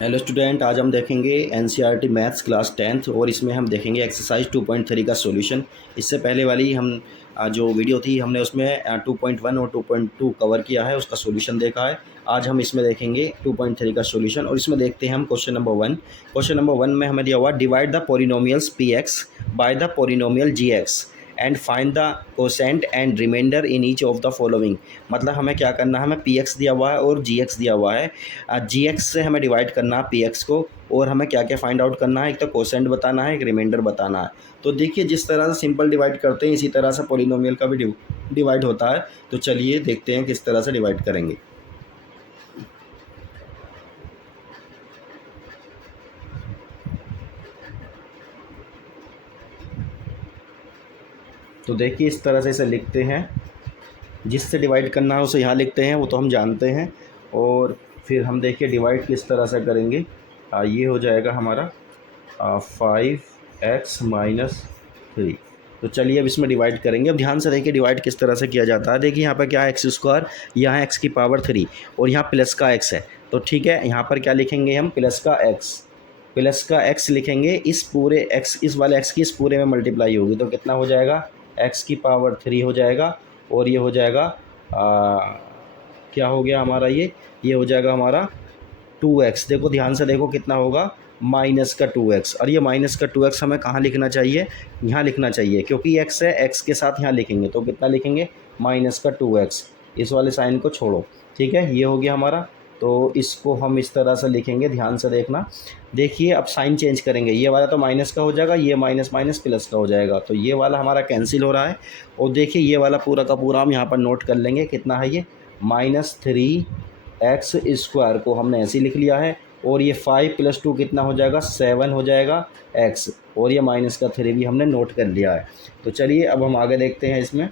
Hello student, आज हम देखेंगे एनसीईआरटी मैथ्स क्लास 10th और इसमें हम देखेंगे एक्सरसाइज 2.3 का सॉल्यूशन। इससे पहले वाली हम जो वीडियो थी हमने उसमें 2.1 और 2.2 कवर किया है, उसका सॉल्यूशन देखा है। आज हम इसमें देखेंगे 2.3 का सॉल्यूशन और इसमें देखते हैं हम क्वेश्चन नंबर 1। क्वेश्चन नंबर 1 में हमें दिया हुआ divide the polynomials P X by the polynomial G X and find the quotient and remainder in each of the following. मतलब हमें क्या करना है, हमें पी एक्स दिया हुआ है और जी एक्स दिया हुआ है। जी एक्स से हमें डिवाइड करना है पी एक्स को, और हमें क्या क्या फाइंड आउट करना है, एक तो कोसेंट बताना है, एक रिमाइंडर बताना है। तो देखिए, जिस तरह से सिंपल डिवाइड करते हैं इसी तरह से पोलिनोमियल का भी डिवाइड होता है। तो चलिए देखते हैं किस तरह से डिवाइड करेंगे। तो देखिए, इस तरह से इसे लिखते हैं। जिससे डिवाइड करना है उसे यहाँ लिखते हैं, वो तो हम जानते हैं। और फिर हम देखिए डिवाइड किस तरह से करेंगे। ये हो जाएगा हमारा 5x-3। तो चलिए अब इसमें डिवाइड करेंगे। अब ध्यान से देखिए डिवाइड किस तरह से किया जाता है। देखिए यहाँ पर क्या है, एक्स स्क्वायर, यहाँ एक्स की पावर 3 और यहाँ प्लस का एक्स है। तो ठीक है, यहाँ पर क्या लिखेंगे हम, प्लस का एक्स लिखेंगे। इस पूरे एक्स, इस वाले एक्स की इस पूरे में मल्टीप्लाई होगी तो कितना हो जाएगा, एक्स की पावर 3 हो जाएगा। और ये हो जाएगा क्या हो गया हमारा, ये हो जाएगा हमारा 2x। देखो ध्यान से देखो कितना होगा, माइनस का 2x। और ये माइनस का 2x हमें कहाँ लिखना चाहिए, यहाँ लिखना चाहिए, क्योंकि x है, x के साथ यहाँ लिखेंगे तो कितना लिखेंगे, माइनस का 2x। इस वाले साइन को छोड़ो, ठीक है, ये हो गया हमारा। तो इसको हम इस तरह से लिखेंगे, ध्यान से देखना। देखिए अब साइन चेंज करेंगे, ये वाला तो माइनस का हो जाएगा, ये माइनस माइनस प्लस का हो जाएगा, तो ये वाला हमारा कैंसिल हो रहा है। और देखिए ये वाला पूरा का पूरा हम यहाँ पर नोट कर लेंगे, कितना है ये, -3x² को हमने ऐसे लिख लिया है। और ये 5 + 2 कितना हो जाएगा, 7 हो जाएगा x। और ये माइनस का 3 भी हमने नोट कर लिया है। तो चलिए अब हम आगे देखते हैं इसमें।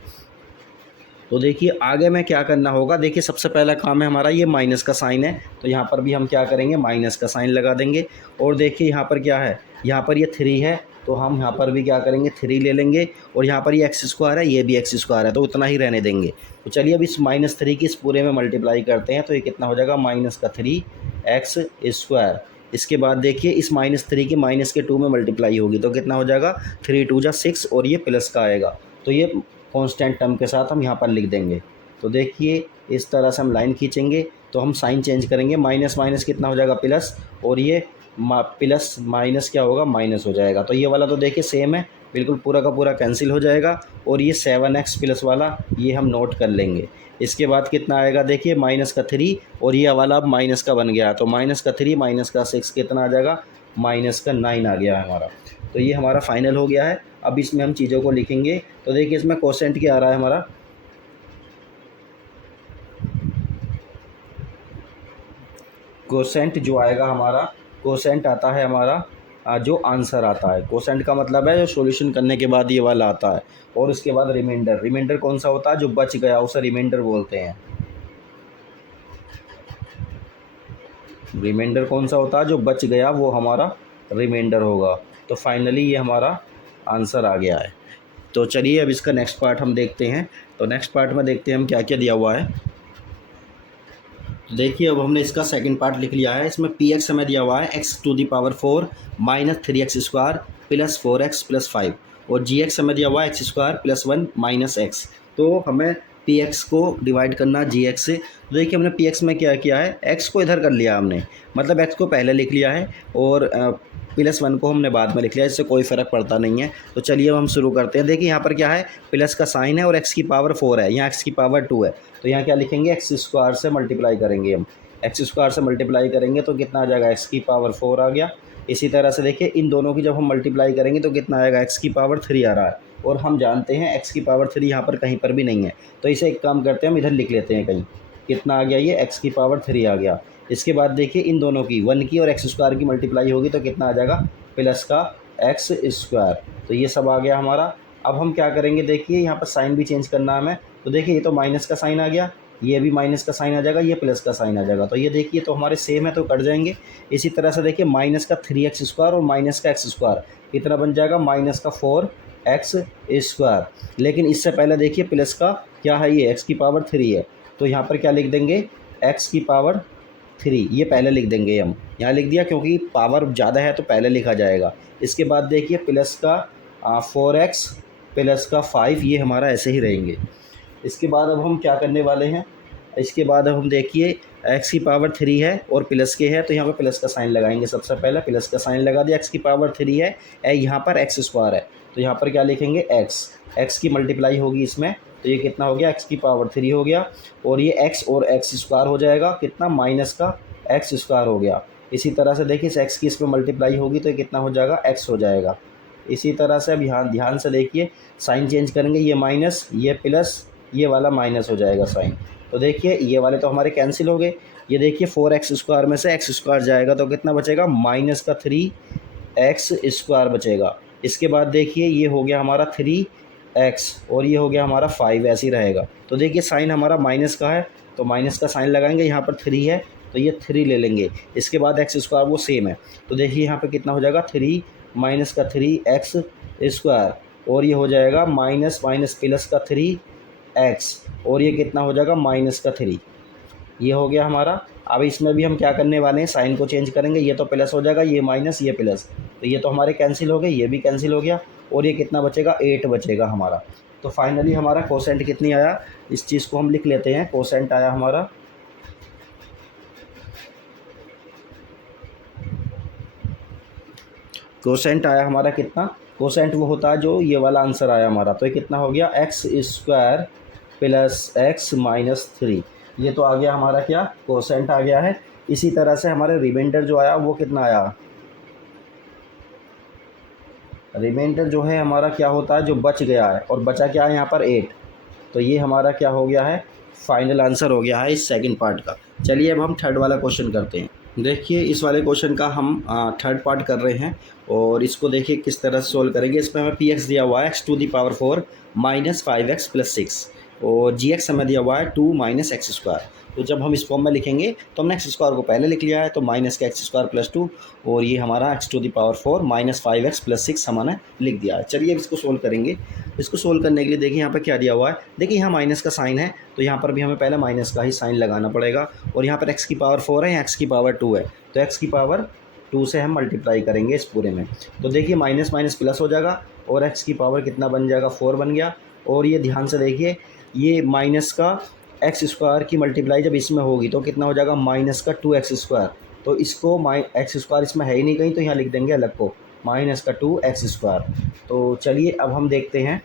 तो देखिए आगे में क्या करना होगा, देखिए सबसे पहला काम है हमारा, ये माइनस का साइन है तो यहाँ पर भी हम क्या करेंगे, माइनस का साइन लगा देंगे। और देखिए यहाँ पर क्या है, यहाँ पर ये 3 है तो हम यहाँ पर भी क्या करेंगे, 3 ले लेंगे। और यहाँ पर ये x² है, ये भी x² है, तो उतना ही रहने देंगे। तो चलिए अब इस -3 की इस पूरे में मल्टीप्लाई करते हैं तो ये कितना हो जाएगा, -3x²। इसके बाद देखिए इस -3 की माइनस के 2 में मल्टीप्लाई होगी तो कितना हो जाएगा, 3 × 2 = 6 और ये प्लस का आएगा। तो ये कांस्टेंट टर्म के साथ हम यहाँ पर लिख देंगे। तो देखिए इस तरह से हम लाइन खींचेंगे तो हम साइन चेंज करेंगे, माइनस माइनस कितना हो जाएगा, प्लस। और ये प्लस माइनस क्या होगा, माइनस हो जाएगा। तो ये वाला तो देखिए सेम है, बिल्कुल पूरा का पूरा कैंसिल हो जाएगा। और ये 7x प्लस वाला ये हम नोट कर लेंगे। इसके बाद कितना आएगा, देखिए -3 और ये वाला अब माइनस का बन गया, तो -3 -6 कितना आ जाएगा, -9 आ गया है हमारा। तो ये हमारा फाइनल हो गया है। अब इसमें हम चीज़ों को लिखेंगे। तो देखिए इसमें कोसेंट क्या आ रहा है हमारा, कोसेंट जो आएगा हमारा, कोसेंट आता है हमारा जो आंसर आता है। कोसेंट का मतलब है जो सॉल्यूशन करने के बाद ये वाला आता है। और उसके बाद रिमाइंडर, रिमाइंडर कौन सा होता है, जो बच गया उसे रिमाइंडर बोलते हैं। रिमाइंडर कौन सा होता है, जो बच गया वो हमारा रिमाइंडर होगा। तो फाइनली ये हमारा आंसर आ गया है। तो चलिए अब इसका नेक्स्ट पार्ट हम देखते हैं। तो नेक्स्ट पार्ट में देखते हैं हम क्या क्या दिया हुआ है। तो देखिए अब हमने इसका सेकंड पार्ट लिख लिया है। इसमें पी एक्स हमें दिया हुआ है x⁴ -3x² + 4x + 5। और जी एक्स हमें दिया हुआ है x² + 1 - x। तो हमें पी एक्स को डिवाइड करना जी एक्स से। तो देखिए हमने पी एक्स में क्या किया है, एक्स को इधर कर लिया हमने, मतलब एक्स को पहले लिख लिया है और +1 को हमने बाद में लिख लिया, इससे कोई फ़र्क पड़ता नहीं है। तो चलिए अब हम शुरू करते हैं। देखिए यहाँ पर क्या है, प्लस का साइन है और x की पावर 4 है, यहाँ x की पावर 2 है। तो यहाँ क्या लिखेंगे, x² से मल्टीप्लाई करेंगे हम। x² से मल्टीप्लाई करेंगे तो कितना आ जाएगा, x की पावर 4 आ गया। इसी तरह से देखिए इन दोनों की जब हम मल्टीप्लाई करेंगे तो कितना आएगा, x की पावर 3 आ रहा है। और हम जानते हैं x की पावर 3 यहाँ पर कहीं पर भी नहीं है, तो इसे एक काम करते हैं, हम इधर लिख लेते हैं कहीं। कितना आ गया, ये x की पावर 3 आ गया। इसके बाद देखिए इन दोनों की 1 की और x² की मल्टीप्लाई होगी तो कितना आ जाएगा, प्लस का x²। तो ये सब आ गया हमारा। अब हम क्या करेंगे, देखिए यहाँ पर साइन भी चेंज करना है हमें। तो देखिए ये तो माइनस का साइन आ गया, ये भी माइनस का साइन आ जाएगा, ये प्लस का साइन आ जाएगा। तो ये देखिए तो हमारे सेम है तो कट जाएंगे। इसी तरह से देखिए माइनस का 3x² और माइनस का x² कितना बन जाएगा, -4x²। लेकिन इससे पहले देखिए प्लस का क्या है, ये x की पावर 3 है, तो यहाँ पर क्या लिख देंगे, x की पावर 3, ये पहले लिख देंगे हम, यहाँ लिख दिया क्योंकि पावर ज़्यादा है तो पहले लिखा जाएगा। इसके बाद देखिए प्लस का 4x प्लस का 5, ये हमारा ऐसे ही रहेंगे। इसके बाद अब हम क्या करने वाले हैं, इसके बाद अब हम देखिए x की पावर 3 है और प्लस के है तो यहाँ पे प्लस का साइन लगाएंगे। सबसे पहले प्लस का साइन लगा दिया, x की पावर 3 है, यहाँ पर x स्क्वायर है तो यहाँ पर क्या लिखेंगे x की मल्टीप्लाई होगी इसमें, तो ये कितना हो गया x की पावर 3 हो गया, और ये x और x स्क्वायर हो जाएगा कितना, माइनस का x स्क्वायर हो गया। इसी तरह से देखिए इस x की इसमें मल्टीप्लाई होगी तो ये कितना हो जाएगा, x हो जाएगा। इसी तरह से अब यहाँ ध्यान से देखिए साइन चेंज करेंगे, ये माइनस ये प्लस, ये वाला माइनस हो जाएगा साइन। तो देखिए ये वाले तो हमारे कैंसिल हो गए। ये देखिए 4x स्क्वायर में से x स्क्वायर जाएगा तो कितना बचेगा, माइनस का 3x स्क्वायर बचेगा। इसके बाद देखिए ये हो गया हमारा 3x और ये हो गया हमारा 5, ऐसे ही रहेगा। तो देखिए साइन हमारा माइनस का है तो माइनस का साइन लगाएंगे, यहाँ पर 3 है तो ये 3 ले लेंगे। इसके बाद x स्क्वायर वो सेम है तो देखिए यहाँ पर कितना हो जाएगा, 3 माइनस का 3x स्क्वायर, और ये हो जाएगा माइनस माइनस प्लस का 3x, और ये कितना हो जाएगा, माइनस का 3। ये हो गया हमारा। अब इसमें भी हम क्या करने वाले हैं, साइन को चेंज करेंगे, ये तो प्लस हो जाएगा, ये माइनस ये प्लस, तो ये तो हमारे कैंसिल हो गए, ये भी कैंसिल हो गया, और ये कितना बचेगा, 8 बचेगा हमारा। तो फाइनली हमारा कोसेंट कितनी आया, इस चीज़ को हम लिख लेते हैं। कोसेंट आया हमारा कितना, कोसेंट वो होता है जो ये वाला आंसर आया हमारा, तो ये कितना हो गया, x square plus x minus 3, ये तो आ गया हमारा क्या, कोसेंट आ गया है। इसी तरह से हमारे रिमाइंडर जो आया वो कितना आया, रिमाइंडर जो है हमारा क्या होता है, जो बच गया है, और बचा क्या है यहाँ पर 8, तो ये हमारा क्या हो गया है, फाइनल आंसर हो गया है इस सेकंड पार्ट का। चलिए अब हम थर्ड वाला क्वेश्चन करते हैं। देखिए इस वाले क्वेश्चन का हम थर्ड पार्ट कर रहे हैं, और इसको देखिए किस तरह से सोल्व करेंगे। इसमें हमें px दिया हुआ है x⁴ माइनस 5x प्लस 6, और gx हमें दिया हुआ है 2 माइनस एक्स स्क्वायर। तो जब हम इस फॉर्म में लिखेंगे तो हमने एक्स स्क्वायर को पहले लिख लिया है, तो माइनस का एक्स स्क्वायर प्लस 2, और ये हमारा x⁴ माइनस 5x प्लस 6 हमने लिख दिया है। चलिए अब इसको सोल्व करेंगे। इसको सोल्व करने के लिए देखिए यहाँ पर क्या दिया हुआ है, देखिए यहाँ माइनस का साइन है तो यहाँ पर भी हमें पहले माइनस का ही साइन लगाना पड़ेगा, और यहाँ पर x⁴ है, यहाँ x⁴ है, तो x⁴ से हम मल्टीप्लाई करेंगे इस पूरे में। तो देखिए माइनस माइनस प्लस हो जाएगा, और x⁴ कितना बन जाएगा, 4 बन गया। और ये ध्यान से देखिए ये माइनस का एक्स स्क्वायर की मल्टीप्लाई जब इसमें होगी तो कितना हो जाएगा, माइनस का 2x स्क्वायर। तो इसको एक्स स्क्वायर इसमें है ही नहीं कहीं, तो यहाँ लिख देंगे अलग को, माइनस का 2x स्क्वायर। तो चलिए अब हम देखते हैं,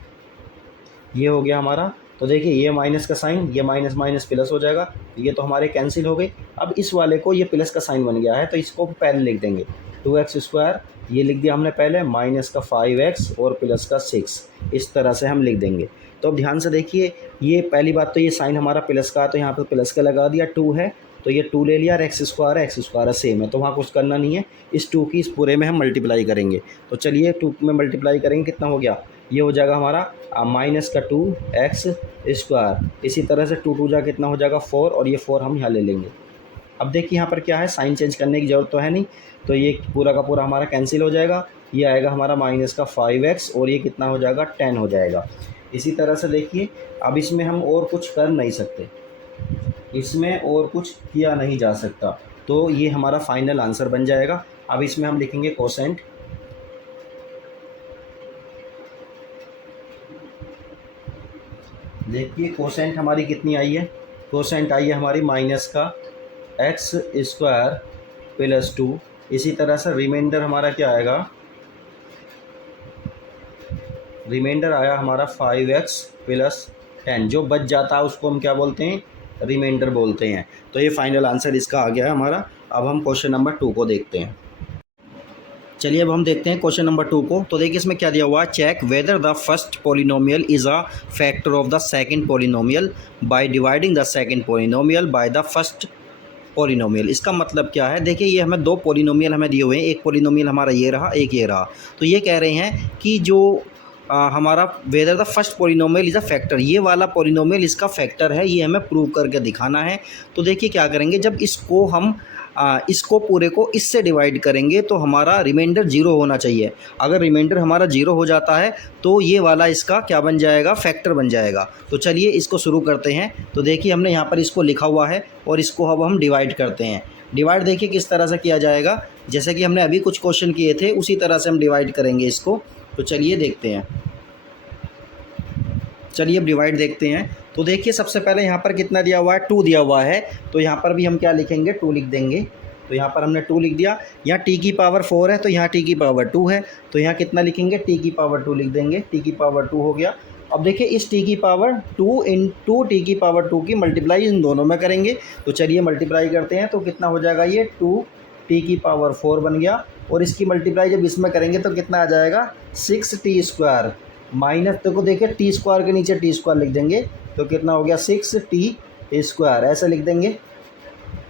ये हो गया हमारा। तो देखिए ये माइनस का साइन, ये माइनस माइनस प्लस हो जाएगा, ये तो हमारे कैंसिल हो गए। अब इस वाले को ये प्लस का साइन बन गया है तो इसको पहले लिख देंगे, 2x स्क्वायर ये लिख दिया हमने पहले, माइनस का 5x और प्लस का 6, इस तरह से हम लिख देंगे। तो अब ध्यान से देखिए, ये पहली बात तो ये साइन हमारा प्लस का है तो यहाँ पर प्लस का लगा दिया, 2 है तो ये 2 ले लिया, और एक्स स्क्वायर सेम है तो वहाँ कुछ करना नहीं है, इस 2 की इस पूरे में हम मल्टीप्लाई करेंगे। तो चलिए 2 में मल्टीप्लाई करेंगे, कितना हो गया, ये हो जाएगा हमारा माइनस का 2x स्क्वायर। इसी तरह से 2 जा कितना हो जाएगा, 4, और ये 4 हम यहाँ ले लेंगे। अब देखिए यहाँ पर क्या है, साइन चेंज करने की ज़रूरत तो है नहीं, तो ये पूरा का पूरा हमारा कैंसिल हो जाएगा। ये आएगा हमारा माइनस का 5x, और ये कितना हो जाएगा, 10 हो जाएगा। इसी तरह से देखिए अब इसमें हम और कुछ कर नहीं सकते, इसमें और कुछ किया नहीं जा सकता, तो ये हमारा फाइनल आंसर बन जाएगा। अब इसमें हम लिखेंगे कोसेंट, देखिए कोसेंट हमारी कितनी आई है, कोसेंट आई है हमारी माइनस का एक्स स्क्वायर प्लस 2। इसी तरह से रिमाइंडर हमारा क्या आएगा, रिमाइंडर आया हमारा 5x प्लस 10, जो बच जाता है उसको हम क्या बोलते हैं, रिमाइंडर बोलते हैं। तो ये फाइनल आंसर इसका आ गया है हमारा। अब हम क्वेश्चन नंबर 2 को देखते हैं। चलिए अब हम देखते हैं क्वेश्चन नंबर 2 को। तो देखिए इसमें क्या दिया हुआ है, check whether the first polynomial is a factor of the second polynomial by dividing the second polynomial by the first polynomial. इसका मतलब क्या है, देखिए ये हमें 2 पॉलिनोमियल हमें दिए हुए हैं, एक पॉलिनोमियल हमारा ये रहा, एक ये रहा। तो ये कह रहे हैं कि जो हमारा weather the first polynomial is a factor, ये वाला पॉलिनोमियल इसका फैक्टर है, ये हमें प्रूव करके दिखाना है। तो देखिए क्या करेंगे, जब इसको हम इसको पूरे को इससे डिवाइड करेंगे तो हमारा रिमाइंडर 0 होना चाहिए। अगर रिमाइंडर हमारा 0 हो जाता है तो ये वाला इसका क्या बन जाएगा, फैक्टर बन जाएगा। तो चलिए इसको शुरू करते हैं। तो देखिए हमने यहाँ पर इसको लिखा हुआ है और इसको अब हम डिवाइड करते हैं। डिवाइड देखिए किस तरह से किया जाएगा, जैसे कि हमने अभी कुछ क्वेश्चन किए थे उसी तरह से हम डिवाइड करेंगे इसको। तो चलिए देखते हैं। चलिए अब डिवाइड देखते हैं। तो देखिए सबसे पहले यहाँ पर कितना दिया हुआ है, 2 दिया हुआ है, तो यहाँ पर भी हम क्या लिखेंगे, 2 लिख देंगे। तो यहाँ पर हमने 2 लिख दिया। यहाँ t की पावर 4 है तो यहाँ t की पावर 2 है, तो यहाँ कितना लिखेंगे, t की पावर 2 लिख देंगे। t की पावर 2 हो गया। अब देखिए इस t की पावर 2 इंटू टी की पावर 2 की मल्टीप्लाई इन दोनों में करेंगे। तो चलिए मल्टीप्लाई करते हैं। तो कितना हो जाएगा, ये 2t की पावर 4 बन गया, और इसकी मल्टीप्लाई जब इसमें करेंगे तो कितना आ जाएगा, 6t² माइनस, देखो देखिए टी स्क्वायर के नीचे टी स्क्वायर लिख देंगे, तो कितना हो गया, 6t², ऐसे लिख देंगे।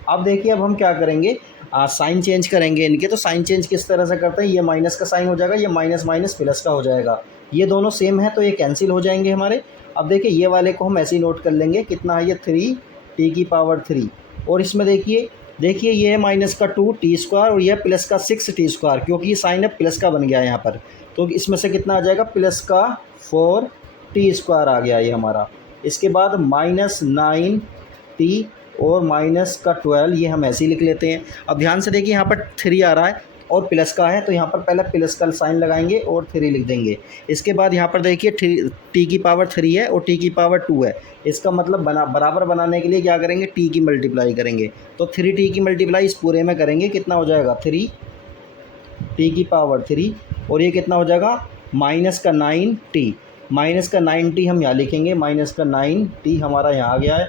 अब देखिए अब हम क्या करेंगे, साइन चेंज करेंगे इनके। तो साइन चेंज किस तरह से करते हैं, ये माइनस का साइन हो जाएगा, ये माइनस माइनस प्लस का हो जाएगा। ये दोनों सेम है तो ये कैंसिल हो जाएंगे हमारे। अब देखिए ये वाले को हम ऐसे ही नोट कर लेंगे, कितना है ये 3t की पावर 3, और इसमें देखिए ये है माइनस का 2t² और ये प्लस का 6t², क्योंकि ये साइन अब प्लस का बन गया है यहाँ पर। तो इसमें से कितना आ जाएगा, प्लस का 4t² आ गया ये हमारा। इसके बाद -9t और माइनस का 12, ये हम ऐसे ही लिख लेते हैं। अब ध्यान से देखिए यहाँ पर 3 आ रहा है और प्लस का है, तो यहाँ पर पहले प्लस का साइन लगाएंगे और 3 लिख देंगे। इसके बाद यहाँ पर देखिए t की पावर 3 है और t की पावर 2 है। इसका मतलब बराबर बनाने के लिए क्या करेंगे, t की मल्टीप्लाई करेंगे। तो 3t की मल्टीप्लाई इस पूरे में करेंगे, कितना हो जाएगा, 3t की पावर 3, और ये कितना हो जाएगा, माइनस का 9t। माइनस का 9t हम यहाँ लिखेंगे, माइनस का 9t हमारा यहाँ आ गया है।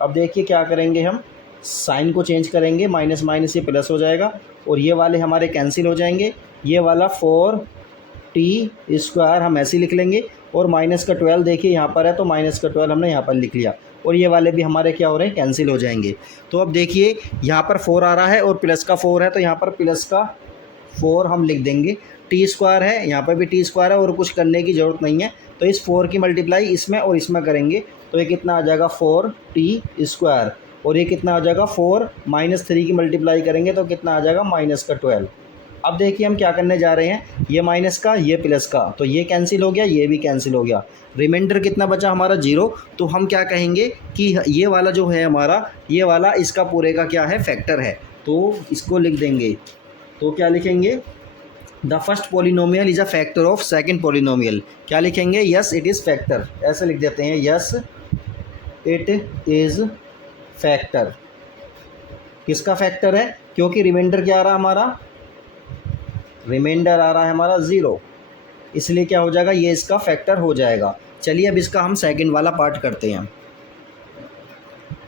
अब देखिए क्या करेंगे, हम साइन को चेंज करेंगे, माइनस माइनस ये प्लस हो जाएगा, और ये वाले हमारे कैंसिल हो जाएंगे। ये वाला 4t² हम ऐसे लिख लेंगे, और माइनस का 12 देखिए यहाँ पर है, तो माइनस का 12 हमने यहाँ पर लिख लिया, और ये वाले भी हमारे क्या हो रहे हैं, कैंसिल हो जाएंगे। तो अब देखिए यहाँ पर 4 आ रहा है और प्लस का 4 है, तो यहाँ पर प्लस का 4 हम लिख देंगे। t² है, यहाँ पर भी t² है, और कुछ करने की ज़रूरत नहीं है। तो इस 4 की मल्टीप्लाई इसमें और इसमें करेंगे, तो ये कितना आ जाएगा, 4t², और ये कितना आ जाएगा, 4 माइनस 3 की मल्टीप्लाई करेंगे तो कितना आ जाएगा, माइनस का 12। अब देखिए हम क्या करने जा रहे हैं, ये माइनस का ये प्लस का, तो ये कैंसिल हो गया, ये भी कैंसिल हो गया। रिमाइंडर कितना बचा हमारा, 0। तो हम क्या कहेंगे कि ये वाला जो है हमारा, ये वाला इसका पूरे का क्या है, फैक्टर है। तो इसको लिख देंगे, तो क्या लिखेंगे, the first polynomial is a factor of second polynomial. क्या लिखेंगे, यस इट इज़ फैक्टर, ऐसे लिख देते हैं, यस इट इज़ फैक्टर। किसका फैक्टर है, क्योंकि रिमाइंडर क्या आ रहा है हमारा, रिमाइंडर आ रहा है हमारा 0, इसलिए क्या हो जाएगा, ये इसका फैक्टर हो जाएगा। चलिए अब इसका हम सेकंड वाला पार्ट करते हैं।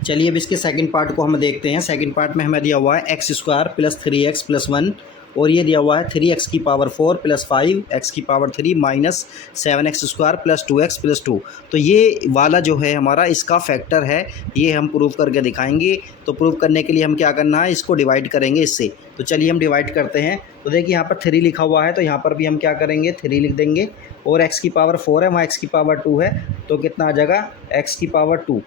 चलिए अब इसके सेकंड पार्ट को हम देखते हैं। सेकंड पार्ट में हमें दिया हुआ है x² प्लस 3x प्लस 1, और ये दिया हुआ है 3x की पावर 4 प्लस 5x की power 3 minus 7x² plus 2x plus 2। तो ये वाला जो है हमारा इसका फैक्टर है, ये हम प्रूव करके दिखाएंगे। तो प्रूव करने के लिए हम क्या करना है, इसको डिवाइड करेंगे इससे। तो चलिए हम डिवाइड करते हैं। तो देखिए यहाँ पर 3 लिखा हुआ है, तो यहाँ पर भी हम क्या करेंगे, 3 लिख देंगे, और x की पावर 4 है, वहाँ x की पावर 2 है, तो कितना आ जाएगा, x की पावर 2।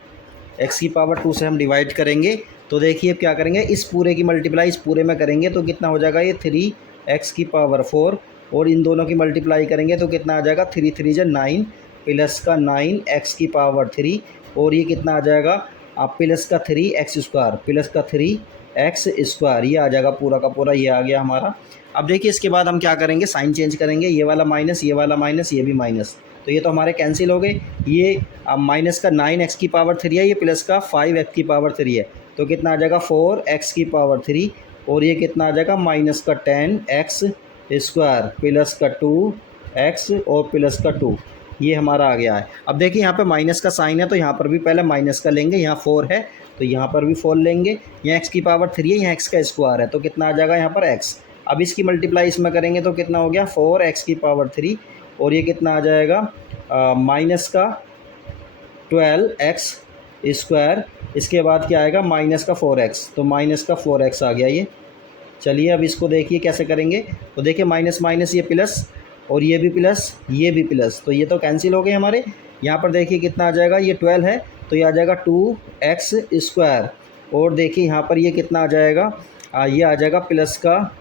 x की पावर 2 से हम डिवाइड करेंगे। तो देखिए अब क्या करेंगे, इस पूरे की मल्टीप्लाई इस पूरे में करेंगे, तो कितना हो जाएगा, ये 3x की पावर 4, और इन दोनों की मल्टीप्लाई करेंगे तो कितना आ जाएगा, 3 3 जा 9 प्लस का 9x की पावर 3, और ये कितना आ जाएगा, प्लस का 3x² प्लस का 3x², ये आ जाएगा पूरा का पूरा, ये आ गया हमारा। अब देखिए इसके बाद हम क्या करेंगे, साइन चेंज करेंगे, ये वाला माइनस, ये वाला माइनस, ये भी माइनस, तो ये तो हमारे कैंसिल हो गए। ये माइनस का 9x की पावर 3 है, ये प्लस का 5x की पावर 3 है, तो कितना आ जाएगा, 4x की पावर 3, और ये कितना आ जाएगा, माइनस का 10x² प्लस का 2x और प्लस का 2, ये हमारा आ गया है। अब देखिए यहाँ पे माइनस का साइन है, तो यहाँ पर भी पहले माइनस का लेंगे, यहाँ 4 है तो यहाँ पर भी 4 लेंगे, यहाँ x की पावर 3 है, यहाँ x का स्क्वायर है, तो कितना आ जाएगा यहाँ पर x। अब इसकी मल्टीप्लाई इसमें करेंगे तो कितना हो गया, 4x की पावर 3, और ये कितना आ जाएगा, माइनस का 12x², इसके बाद क्या आएगा, माइनस का 4x, तो माइनस का 4x आ गया ये। चलिए अब इसको देखिए कैसे करेंगे। तो देखिए माइनस माइनस ये प्लस, और ये भी प्लस, ये भी प्लस, तो ये तो कैंसिल हो गए हमारे। यहाँ पर देखिए कितना आ जाएगा, ये 12 है तो ये आ जाएगा 2x², और देखिए यहाँ पर ये कितना आ जाएगा, ये आ जाएगा प्लस का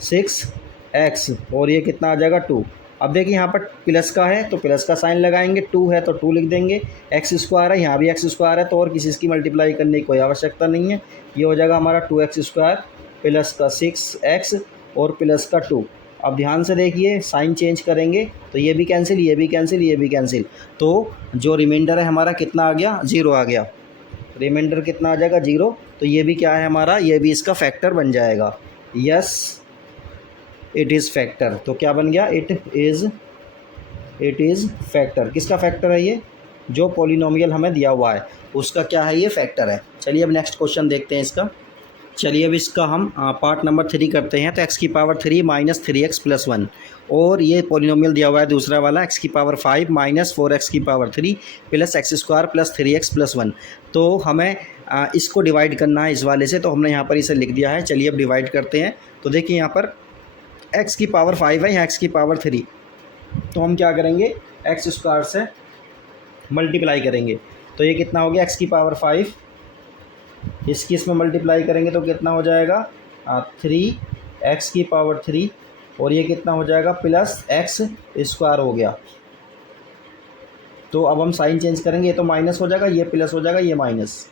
6x, और ये कितना आ जाएगा 2, अब देखिए यहाँ पर प्लस का है तो प्लस का साइन लगाएंगे, 2 है तो 2 लिख देंगे, एक्स स्क्वायर है यहाँ भी एक्स स्क्वायर है तो और किसी की मल्टीप्लाई करने की कोई आवश्यकता नहीं है। ये हो जाएगा हमारा 2x स्क्वायर प्लस का 6x और प्लस का 2। अब ध्यान से देखिए साइन चेंज करेंगे तो ये भी कैंसिल, ये भी कैंसिल, ये भी कैंसिल, तो जो रिमाइंडर है हमारा कितना आ गया, 0 आ गया। रिमाइंडर कितना आ जाएगा, 0। तो ये भी क्या है हमारा, ये भी इसका फैक्टर बन जाएगा। Yes it is factor. तो क्या बन गया, इट इज़ फैक्टर। किसका फैक्टर है ये, जो पॉलिनोमियल हमें दिया हुआ है उसका क्या है, ये फैक्टर है। चलिए अब नेक्स्ट क्वेश्चन देखते हैं इसका। चलिए अब इसका हम पार्ट नंबर 3 करते हैं। तो x की पावर 3 माइनस 3x प्लस 1 और ये पॉलिनोमियल दिया हुआ है दूसरा वाला x की पावर 5 माइनस 4x की power 3 plus x square plus 3x plus 1। तो हमें इसको डिवाइड करना है इस वाले से, तो हमने यहाँ पर इसे लिख दिया है। चलिए अब डिवाइड करते हैं। तो देखिए यहाँ पर x की पावर 5 है, यहाँ x की पावर 3, तो हम क्या करेंगे, एक्स स्क्वायर से मल्टीप्लाई करेंगे। तो ये कितना हो गया, x की पावर 5, इसकी इसमें मल्टीप्लाई करेंगे तो कितना हो जाएगा, 3x की पावर 3 और ये कितना हो जाएगा प्लस एक्स स्क्वायर हो गया। तो अब हम साइन चेंज करेंगे, ये तो माइनस हो जाएगा, ये प्लस हो जाएगा, ये माइनस,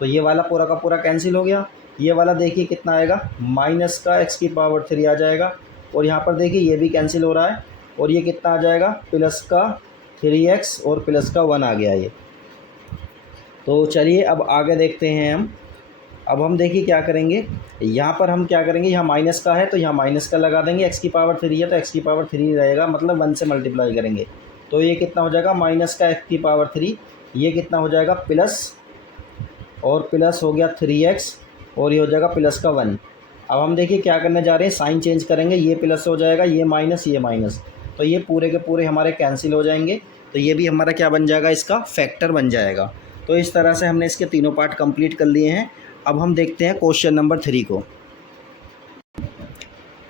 तो ये वाला पूरा का पूरा कैंसिल हो गया। ये वाला देखिए कितना आएगा, माइनस का x की पावर 3 आ जाएगा और यहाँ पर देखिए ये भी कैंसिल हो रहा है और ये कितना आ जाएगा, प्लस का 3x और प्लस का 1 आ गया ये। तो चलिए अब आगे देखते हैं हम। अब हम देखिए क्या करेंगे, यहाँ पर हम क्या करेंगे, यहाँ माइनस का है तो यहाँ माइनस का लगा देंगे, x की पावर 3 है तो x की पावर 3 रहेगा, मतलब 1 से मल्टीप्लाई करेंगे। तो ये कितना हो जाएगा, माइनस का x की पावर 3, ये कितना हो जाएगा प्लस, और प्लस हो गया 3x और ये हो जाएगा प्लस का 1। अब हम देखिए क्या करने जा रहे हैं, साइन चेंज करेंगे, ये प्लस हो जाएगा, ये माइनस, तो ये पूरे के पूरे हमारे कैंसिल हो जाएंगे। तो ये भी हमारा क्या बन जाएगा, इसका फैक्टर बन जाएगा। तो इस तरह से हमने इसके तीनों पार्ट कंप्लीट कर लिए हैं। अब हम देखते हैं क्वेश्चन नंबर 3 को।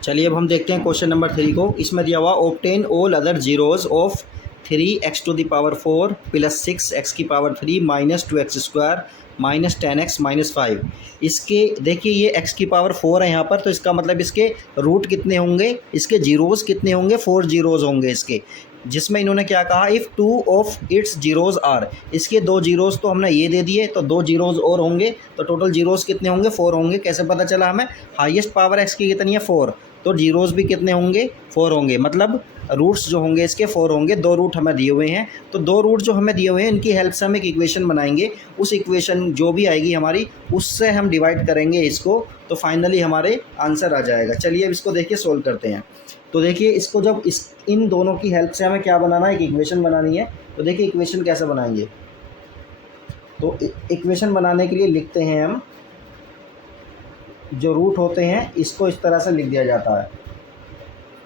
चलिए अब हम देखते हैं क्वेश्चन नंबर 3 को। इसमें दिया हुआ obtain all other zeros of 3x to the power 4 plus 6x की power 3 minus 2x square minus 10x minus 5। इसके देखिए ये x की पावर 4 है यहाँ पर, तो इसका मतलब इसके रूट कितने होंगे, इसके जीरोज़ कितने होंगे, 4 जीरोज़ होंगे इसके। जिसमें इन्होंने क्या कहा, if 2 of its zeros are, इसके 2 जीरोज़ तो हमने ये दे दिए, तो 2 जीरोज़ और होंगे, तो टोटल जीरोज़ कितने होंगे, 4 होंगे। कैसे पता चला हमें, हाईएस्ट पावर x की कितनी है, 4, तो जीरोज़ भी कितने होंगे, 4 होंगे, मतलब रूट्स जो होंगे इसके 4 होंगे। 2 रूट हमें दिए हुए हैं, तो 2 रूट जो हमें दिए हुए हैं इनकी हेल्प से हम एक इक्वेशन बनाएंगे। उस इक्वेशन जो भी आएगी हमारी, उससे हम डिवाइड करेंगे इसको, तो फाइनली हमारे आंसर आ जाएगा। चलिए अब इसको देखिए सोल्व करते हैं। तो देखिए इसको जब इन दोनों की हेल्प से हमें क्या बनाना है, एक इक्वेशन बनानी है। तो देखिए इक्वेशन कैसे बनाएंगे, तो इक्वेशन बनाने के लिए लिखते हैं हम, जो रूट होते हैं इसको इस तरह से लिख दिया जाता है,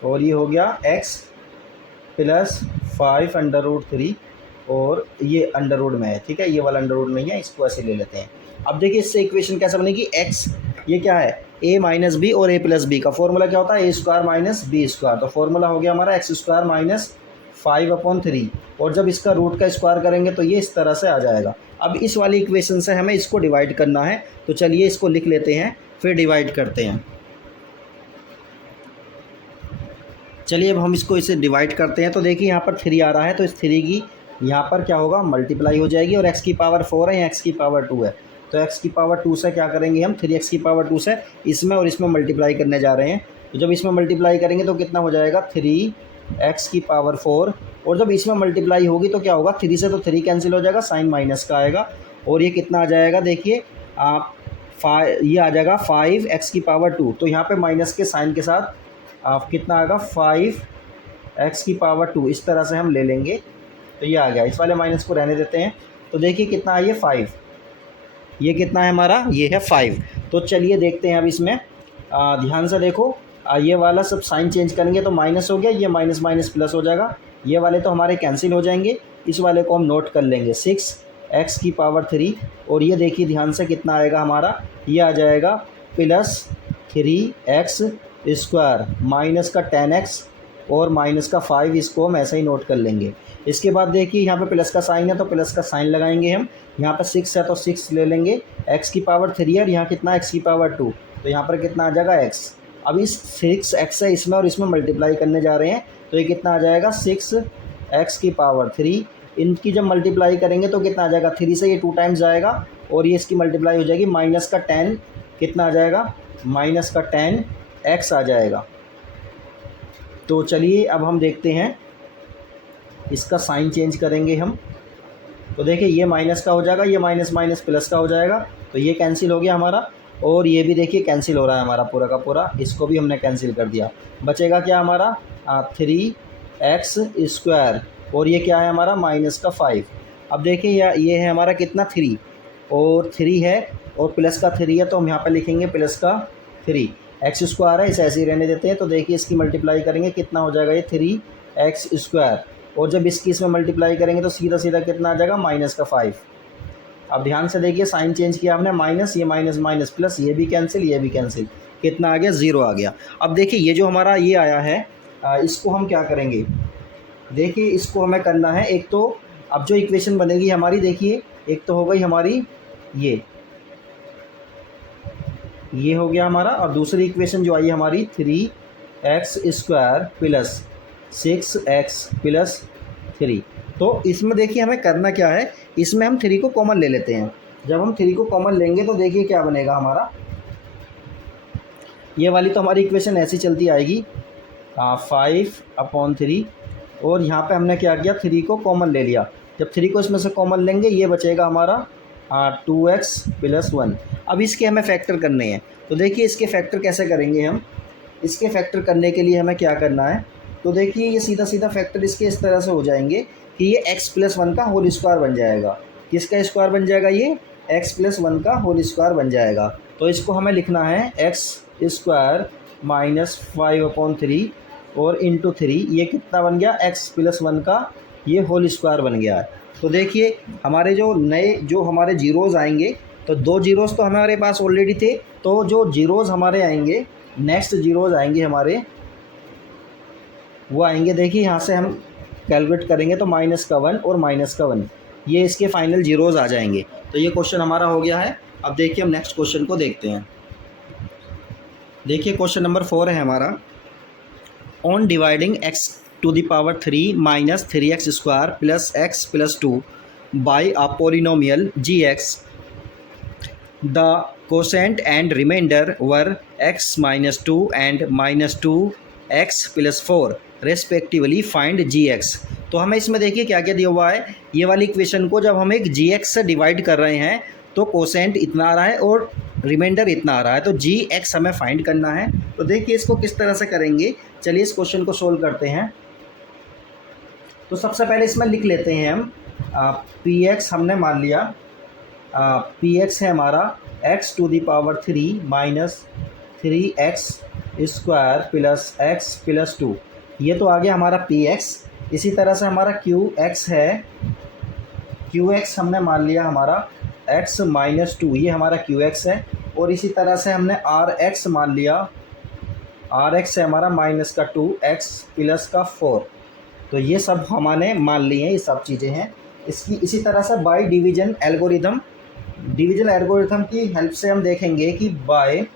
और ये हो गया x प्लस 5 अंडर रूट 3 और ये अंडर रूट में है, ठीक है, ये वाला अंडर रूट नहीं है, इसको ऐसे ले लेते हैं। अब देखिए इससे इक्वेशन कैसे बनेगी, x ये क्या है, a माइनस बी और a प्लस बी का फॉर्मूला क्या होता है, a square minus B square. तो फॉर्मूला हो गया हमारा x स्क्वायर माइनस 5/3, और जब इसका रूट का स्क्वायर करेंगे तो ये इस तरह से आ जाएगा। अब इस वाली इक्वेशन से हमें इसको डिवाइड करना है, तो चलिए इसको लिख लेते हैं, फिर डिवाइड करते हैं। चलिए अब हम इसको इसे डिवाइड करते हैं। तो देखिए यहाँ पर 3 आ रहा है, तो इस 3 की यहाँ पर क्या होगा, मल्टीप्लाई हो जाएगी, और x की पावर 4 है, या x की पावर 2 है, तो x की पावर 2 से क्या करेंगे हम, 3x की पावर 2 से इसमें और इसमें मल्टीप्लाई करने जा रहे हैं। तो जब इसमें मल्टीप्लाई करेंगे तो कितना हो जाएगा, 3x की पावर 4, और जब इसमें मल्टीप्लाई होगी तो क्या होगा, 3 से तो 3 कैंसिल हो जाएगा, साइन माइनस का आएगा, और ये कितना आ जाएगा, देखिए ये आ जाएगा 5x की पावर 2, तो यहाँ पर माइनस के साइन के साथ आप कितना आएगा, 5x की पावर 2, इस तरह से हम ले लेंगे। तो ये आ गया, इस वाले माइनस को रहने देते हैं। तो देखिए कितना है, ये 5, ये कितना है हमारा, ये है 5। तो चलिए देखते हैं अब इसमें ध्यान से देखो, ये वाला सब साइन चेंज करेंगे तो माइनस हो गया, ये माइनस माइनस प्लस हो जाएगा, ये वाले तो हमारे कैंसिल हो जाएंगे, इस वाले को हम नोट कर लेंगे, 6x की पावर 3, और ये देखिए ध्यान से कितना आएगा हमारा, ये आ जाएगा प्लस 3x स्क्वायर माइनस का 10x और माइनस का 5, इसको हम ऐसे ही नोट कर लेंगे। इसके बाद देखिए यहाँ पे प्लस का साइन है, तो प्लस का साइन लगाएंगे हम, यहाँ पर 6 है तो 6 ले लेंगे, x की पावर 3 है, और यहाँ कितना x की पावर 2, तो यहाँ पर कितना आ जाएगा x, अब इस 6x है इसमें और इसमें मल्टीप्लाई करने जा रहे हैं, तो ये कितना आ जाएगा 6x की पावर 3। इनकी जब मल्टीप्लाई करेंगे तो कितना आ जाएगा, 3 से ये 2 टाइम्स जाएगा और ये इसकी मल्टीप्लाई हो जाएगी माइनस का 10, कितना आ जाएगा माइनस का 10x आ जाएगा। तो चलिए अब हम देखते हैं, इसका साइन चेंज करेंगे हम। तो देखिए ये माइनस का हो जाएगा, ये माइनस माइनस प्लस का हो जाएगा, तो ये कैंसिल हो गया हमारा, और ये भी देखिए कैंसिल हो रहा है हमारा पूरा का पूरा, इसको भी हमने कैंसिल कर दिया। बचेगा क्या हमारा 3x², और ये क्या है हमारा माइनस का 5। अब देखिए ये है हमारा कितना 3 और 3 है और प्लस का 3 है, तो हम यहाँ पे लिखेंगे प्लस का 3। x² है, इसे ऐसे ही रहने देते हैं। तो देखिए इसकी मल्टीप्लाई करेंगे कितना हो जाएगा ये 3x², और जब इसकी इसमें मल्टीप्लाई करेंगे तो सीधा सीधा कितना आ जाएगा माइनस का 5। अब ध्यान से देखिए साइन चेंज किया हमने, माइनस, ये माइनस माइनस प्लस, ये भी कैंसिल, ये भी कैंसिल, कितना आ गया 0 आ गया। अब देखिए ये जो हमारा ये आया है इसको हम क्या करेंगे, देखिए इसको हमें करना है एक तो, अब जो इक्वेशन बनेगी हमारी देखिए, एक तो हो गई हमारी ये हो गया हमारा, और दूसरी इक्वेशन जो आई है हमारी 3x² प्लस 6x प्लस 3। तो इसमें देखिए हमें करना क्या है, इसमें हम 3 को कॉमन ले लेते हैं। जब हम 3 को कॉमन लेंगे तो देखिए क्या बनेगा हमारा, ये वाली तो हमारी इक्वेशन ऐसी चलती आएगी 5/3, और यहाँ पे हमने क्या किया 3 को कॉमन ले लिया। जब 3 को इसमें से कॉमन लेंगे ये बचेगा हमारा 2x प्लस 1। अब इसके हमें फैक्टर करने हैं, तो देखिए इसके फैक्टर कैसे करेंगे हम। इसके फैक्टर करने के लिए हमें क्या करना है, तो देखिए ये सीधा सीधा फैक्टर इसके इस तरह से हो जाएंगे कि ये x प्लस 1 का होल स्क्वायर बन जाएगा। किसका स्क्वायर बन जाएगा, ये x प्लस 1 का होल स्क्वायर बन जाएगा। तो इसको हमें लिखना है x² माइनस 5/3 और इंटू 3, ये कितना बन गया x प्लस 1 का ये होल स्क्वायर बन गया है। तो देखिए हमारे जो नए जो हमारे जीरोज़ आएंगे, तो 2 जीरोज़ तो हमारे पास ऑलरेडी थे, तो जो जीरोज़ हमारे आएंगे, नेक्स्ट जीरोज़ आएंगे हमारे, वो आएंगे देखिए यहाँ से हम कैलकुलेट करेंगे तो माइनस का 1 और माइनस का 1, ये इसके फाइनल जीरोज़ आ जाएंगे। तो ये क्वेश्चन हमारा हो गया है। अब देखिए हम नेक्स्ट क्वेश्चन को देखते हैं। देखिए क्वेश्चन नंबर 4 है हमारा, on dividing x⁻³ minus 3x² plus x plus 2 by a polynomial gx, the quotient and remainder were x minus 2 and minus 2x plus 4 respectively find gx। तो हमें इसमें देखिए क्या क्या दिया हुआ है, ये वाली इक्वेशन को जब हम एक gx से डिवाइड कर रहे हैं तो कोसेंट इतना आ रहा है और रिमाइंडर इतना आ रहा है, तो gx हमें फाइंड करना है। तो देखिए इसको किस तरह से करेंगे, चलिए इस क्वेश्चन को सोल्व करते हैं। तो सबसे पहले इसमें लिख लेते हैं हम px हमने मान लिया, px है हमारा x⁻³ minus 3x² plus x plus 2, ये तो आ गया हमारा px। इसी तरह से हमारा qx है, qx हमने मान लिया हमारा x माइनस 2, ये हमारा qx है, और इसी तरह से हमने rx मान लिया, rx है हमारा माइनस का 2x प्लस का 4। तो ये सब हमारे मान लिए हैं, ये सब चीज़ें हैं इसकी। इसी तरह से बाय डिवीजन एल्गोरिथम की हेल्प से हम देखेंगे कि by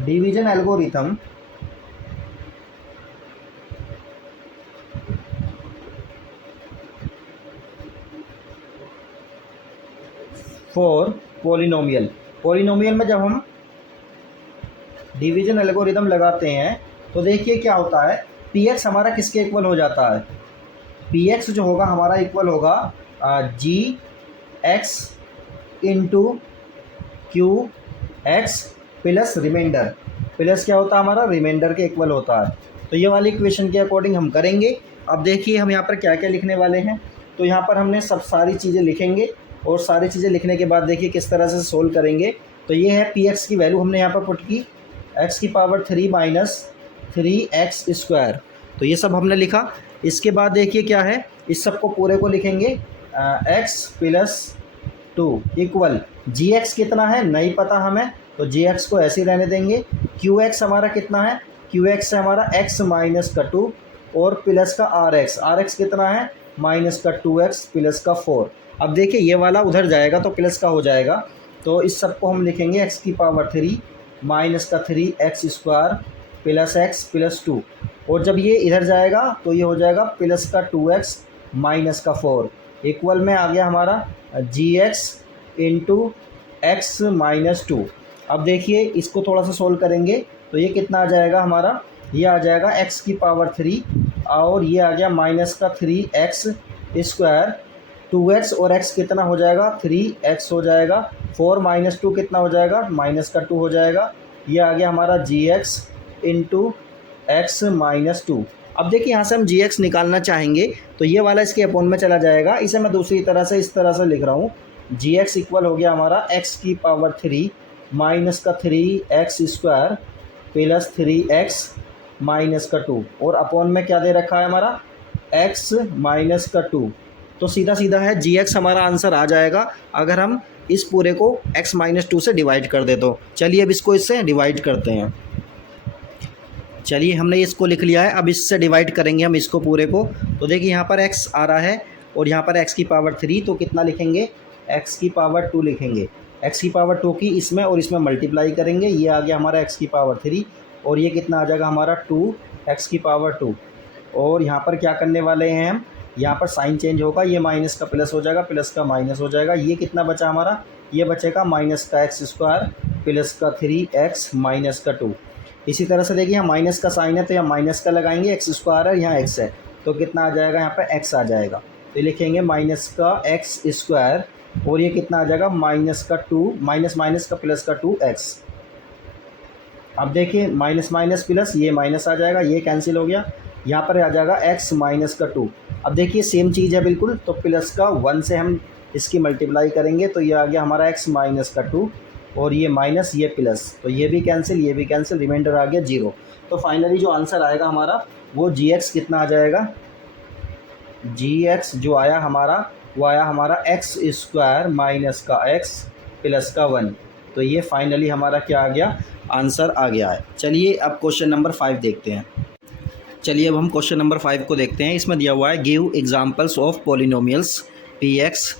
division algorithm for polynomial में जब हम डिवीजन एल्गोरिथम लगाते हैं तो देखिए क्या होता है, px हमारा किसके इक्वल हो जाता है, px जो होगा हमारा इक्वल होगा gx into qx plus remainder, plus क्या होता है हमारा रिमाइंडर के इक्वल होता है। तो ये वाली इक्वेशन के अकॉर्डिंग हम करेंगे। अब देखिए हम यहाँ पर क्या क्या लिखने वाले हैं, तो यहाँ पर हमने सब सारी चीज़ें लिखेंगे, और सारी चीज़ें लिखने के बाद देखिए किस तरह से सोल्व करेंगे। तो ये है px की वैल्यू हमने यहाँ पर पुट की x⁻³ माइनस 3x², तो ये सब हमने लिखा। इसके बाद देखिए क्या है, इस सब को पूरे को लिखेंगे x प्लस 2 इक्वल gx कितना है नहीं पता हमें, तो gx को ऐसे ही रहने देंगे। qx हमारा कितना है, qx है हमारा x माइनस का 2 और प्लस का rx कितना है माइनस का 2x प्लस का 4। अब देखिए ये वाला उधर जाएगा तो प्लस का हो जाएगा, तो इस सब को हम लिखेंगे एक्स की पावर 3 माइनस का 3x² प्लस एक्स प्लस 2। और जब ये इधर जाएगा तो ये हो जाएगा प्लस का 2x माइनस का 4 इक्वल में आ गया हमारा gx इंटू एक्स माइनस 2। अब देखिए इसको थोड़ा सा सोल्व करेंगे तो ये कितना आ जाएगा हमारा, ये आ जाएगा x की पावर 3 और ये आ गया माइनस का 3x²। 2x और x कितना हो जाएगा, 3x हो जाएगा। 4 माइनस 2 कितना हो जाएगा, माइनस का 2 हो जाएगा। ये आ गया हमारा gx इंटू एक्स माइनस 2। अब देखिए यहाँ से हम gx निकालना चाहेंगे तो ये वाला इसके अपोन में चला जाएगा। इसे मैं दूसरी तरह से इस तरह से लिख रहा हूँ, gx इक्वल हो गया हमारा x की पावर 3 माइनस का 3x² प्लस 3x माइनस का 2 और अपोन में क्या दे रखा है हमारा, x माइनस का 2। तो सीधा सीधा है gx हमारा आंसर आ जाएगा अगर हम इस पूरे को x माइनस 2 से डिवाइड कर दे तो। चलिए अब इसको इससे डिवाइड करते हैं। चलिए हमने इसको लिख लिया है, अब इससे डिवाइड करेंगे हम इसको पूरे को। तो देखिए यहाँ पर x आ रहा है और यहाँ पर x की पावर 3, तो कितना लिखेंगे, x की पावर 2 लिखेंगे। x की पावर 2 की इसमें और इसमें मल्टीप्लाई करेंगे, ये आ गया हमारा x की पावर 3 और ये कितना आ जाएगा हमारा 2x की पावर 2। और यहाँ पर क्या करने वाले हैं हम, यहाँ पर साइन चेंज होगा, ये माइनस का प्लस हो जाएगा, प्लस का माइनस हो जाएगा। ये कितना बचा हमारा, ये बचेगा माइनस का x² प्लस का 3x माइनस का 2। इसी तरह से देखिए यहाँ माइनस का साइन है तो यहाँ माइनस का लगाएंगे, x² है यहाँ x है तो कितना आ जाएगा, यहाँ पर x आ जाएगा। तो लिखेंगे माइनस का x² और ये कितना आ जाएगा माइनस का 2, माइनस माइनस का प्लस का 2x। अब देखिए माइनस माइनस प्लस, ये माइनस आ जाएगा, ये कैंसिल हो गया, यहाँ पर आ जाएगा x माइनस का 2। अब देखिए सेम चीज़ है बिल्कुल, तो प्लस का 1 से हम इसकी मल्टीप्लाई करेंगे तो ये आ गया हमारा x माइनस का 2 और ये माइनस ये प्लस, तो ये भी कैंसिल, ये भी कैंसिल, रिमाइंडर आ गया 0। तो फाइनली जो आंसर आएगा हमारा वो gx कितना आ जाएगा, gx जो आया हमारा वो आया हमारा x² माइनस का x प्लस का 1। तो ये फाइनली हमारा क्या आ गया, आंसर आ गया है। चलिए अब क्वेश्चन नंबर 5 देखते हैं। चलिए अब हम क्वेश्चन नंबर 5 को देखते हैं। इसमें दिया हुआ है give examples of polynomials px,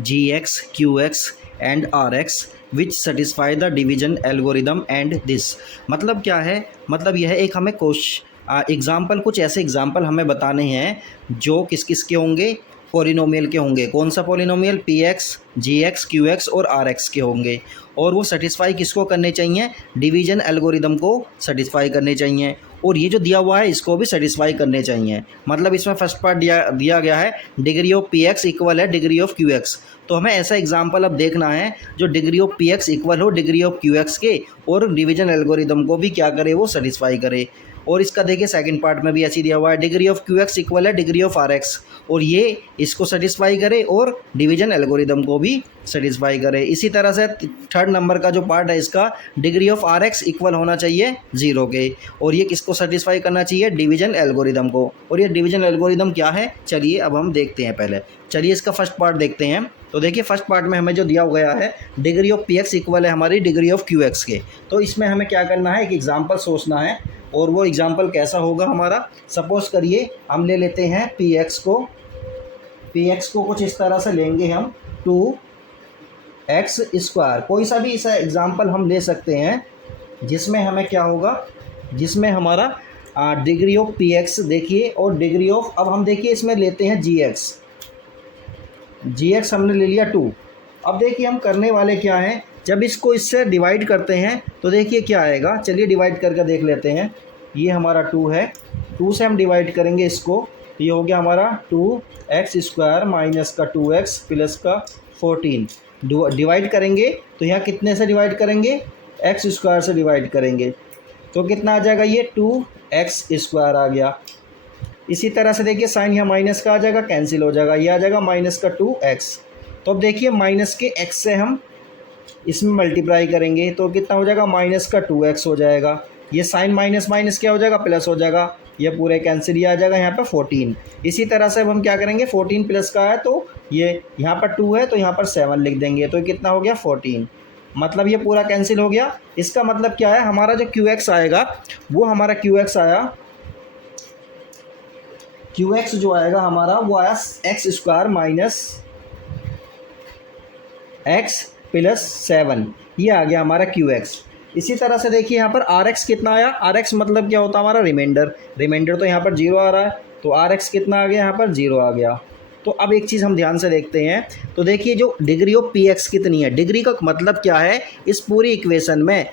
gx, qx and rx which satisfy the division algorithm and this. मतलब क्या है, मतलब यह एक हमें एग्जाम्पल, कुछ ऐसे एग्जाम्पल हमें बताने हैं जो किस किस के होंगे, पॉलिनोमियल के होंगे। कौन सा पॉलिनोमियल, px, gx, qx और rx के होंगे। और वो सेटिस्फाई किसको करने चाहिए, डिवीजन एल्गोरिदम को सेटिस्फाई करने चाहिए। और ये जो दिया हुआ है इसको भी सेटिस्फाई करने चाहिए। मतलब इसमें फर्स्ट पार्ट दिया गया है डिग्री ऑफ px इक्वल है डिग्री ऑफ qx। तो हमें ऐसा एग्जाम्पल अब देखना है जो डिग्री ऑफ px इक्वल हो डिग्री ऑफ qx के और डिवीजन एल्गोरिदम को भी क्या करे, वो सेटिस्फाई करे। और इसका देखिए सेकंड पार्ट में भी ऐसी दिया हुआ है डिग्री ऑफ qx इक्वल है डिग्री ऑफ rx, और ये इसको सेटिस्फाई करे और डिवीजन एल्गोरिदम को भी सेटिस्फाई करे। इसी तरह से थर्ड नंबर का जो पार्ट है इसका डिग्री ऑफ rx इक्वल होना चाहिए 0 के, और ये किसको सेटिस्फाई करना चाहिए, डिवीजन एल्गोरिदम को। और ये डिवीजन एल्गोरिदम क्या है, चलिए अब हम देखते हैं। पहले चलिए इसका फर्स्ट पार्ट देखते हैं। तो देखिए फर्स्ट पार्ट में हमें जो दिया गया है डिग्री ऑफ px इक्वल है हमारी डिग्री ऑफ qx के। तो इसमें हमें क्या करना है, एक एग्जाम्पल सोचना है। और वो एग्जाम्पल कैसा होगा हमारा, सपोज़ करिए हम ले लेते हैं px को कुछ इस तरह से लेंगे हम 2x²। कोई सा भी ऐसा एग्जाम्पल हम ले सकते हैं जिसमें हमें क्या होगा, जिसमें हमारा डिग्री ऑफ px देखिए और डिग्री ऑफ, अब हम देखिए इसमें लेते हैं gx हमने ले लिया 2। अब देखिए हम करने वाले क्या हैं, जब इसको इससे डिवाइड करते हैं तो देखिए क्या आएगा। चलिए डिवाइड करके देख लेते हैं। ये हमारा 2 है, 2 से हम डिवाइड करेंगे इसको, ये हो गया हमारा 2x² माइनस का 2x प्लस का 14। डिवाइड करेंगे तो यहाँ कितने से डिवाइड करेंगे, x² से डिवाइड करेंगे तो कितना आ जाएगा, ये 2x² आ गया। इसी तरह से देखिए साइन यहाँ माइनस का आ जाएगा, कैंसिल हो जाएगा, ये आ जाएगा माइनस का 2x। तो अब देखिए माइनस के x से हम इसमें मल्टीप्लाई करेंगे तो कितना हो जाएगा, माइनस का 2x हो जाएगा। ये साइन माइनस माइनस क्या हो जाएगा, प्लस हो जाएगा, ये पूरे कैंसिल, ये आ जाएगा यहाँ पर 14। इसी तरह से अब हम क्या करेंगे, 14 प्लस का है तो ये यहाँ पर 2 है तो यहाँ पर 7 लिख देंगे तो कितना हो गया 14। मतलब ये पूरा कैंसिल हो गया। इसका मतलब क्या है, हमारा जो qx आएगा वो हमारा qx आया, qx जो आएगा हमारा वो आया x² माइनस x प्लस 7, ये आ गया हमारा क्यू एक्स। इसी तरह से देखिए यहाँ पर आर एक्स कितना आया, आर एक्स मतलब क्या होता है हमारा रिमाइंडर, रिमाइंडर तो यहाँ पर 0 आ रहा है, तो आर एक्स कितना आ गया यहाँ पर 0 आ गया। तो अब एक चीज़ हम ध्यान से देखते हैं, तो देखिए जो डिग्री ऑफ पी एक्स कितनी है, डिग्री का मतलब क्या है, इस पूरी इक्वेशन में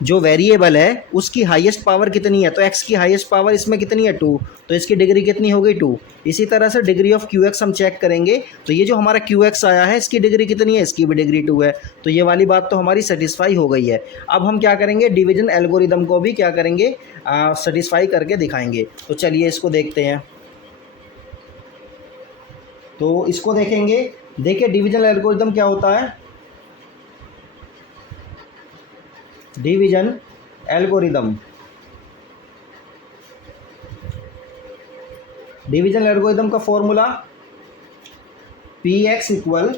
जो वेरिएबल है उसकी हाईएस्ट पावर कितनी है, तो x की हाईएस्ट पावर इसमें कितनी है 2, तो इसकी डिग्री कितनी हो गई 2। इसी तरह से डिग्री ऑफ क्यू एक्स हम चेक करेंगे, तो ये जो हमारा क्यू एक्स आया है इसकी डिग्री कितनी है, इसकी भी डिग्री 2 है, तो ये वाली बात तो हमारी सेटिस्फाई हो गई है। अब हम क्या करेंगे, डिवीजन एल्गोरिदम को भी क्या करेंगे, सेटिस्फाई करके दिखाएंगे। तो चलिए इसको देखते हैं। तो इसको देखेंगे, देखिए डिवीजन एल्गोरिदम क्या होता है, डिवीजन एल्गोरिदम, डिवीजन एल्गोरिदम का formula P X equal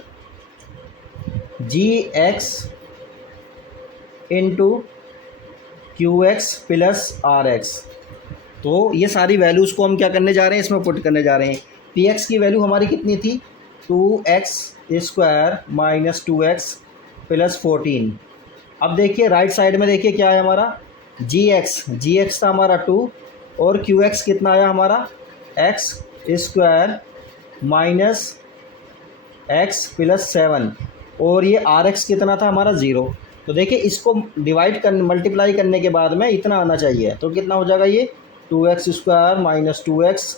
G X into Q X plus R X. तो ये सारी वैल्यूज़ को हम क्या करने जा रहे हैं, इसमें पुट करने जा रहे हैं। पी एक्स की वैल्यू हमारी कितनी थी, 2x² माइनस 2x प्लस 14। अब देखिए राइट साइड में देखिए क्या है हमारा, जी एक्स था हमारा 2, और क्यू एक्स कितना आया हमारा x² माइनस x प्लस 7, और ये आर एक्स कितना था हमारा 0। तो देखिए इसको डिवाइड कर मल्टीप्लाई करने के बाद में इतना आना चाहिए, तो कितना हो जाएगा ये 2x² माइनस 2x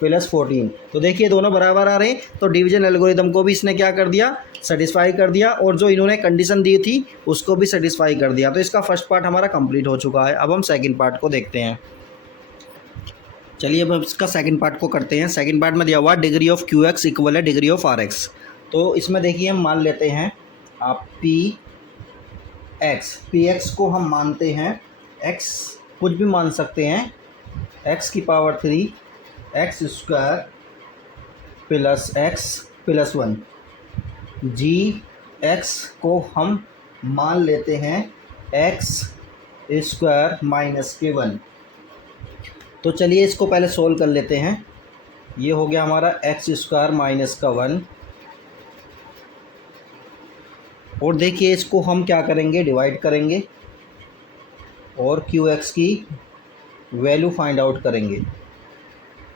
प्लस 14। तो देखिए दोनों बराबर आ रहे हैं, तो डिवीजन एल्गोरिदम को भी इसने क्या कर दिया, सेटिस्फाई कर दिया, और जो इन्होंने कंडीशन दी थी उसको भी सेटिस्फाई कर दिया। तो इसका फर्स्ट पार्ट हमारा कंप्लीट हो चुका है। अब हम सेकंड पार्ट को देखते हैं। चलिए अब इसका सेकंड पार्ट को करते हैं। सेकंड पार्ट में दिया हुआ degree of Q x equal है डिग्री ऑफ आर एक्स। तो इसमें देखिए हम मान लेते हैं आप पी एक्स को हम मानते हैं एक्स, कुछ भी मान सकते हैं, एक्स की power 3 x² plus x plus 1। जी एक्स को हम मान लेते हैं x² माइनस के 1। तो चलिए इसको पहले सोल्व कर लेते हैं। ये हो गया हमारा x² माइनस का 1, और देखिए इसको हम क्या करेंगे, डिवाइड करेंगे और क्यू एक्स की वैल्यू फाइंड आउट करेंगे।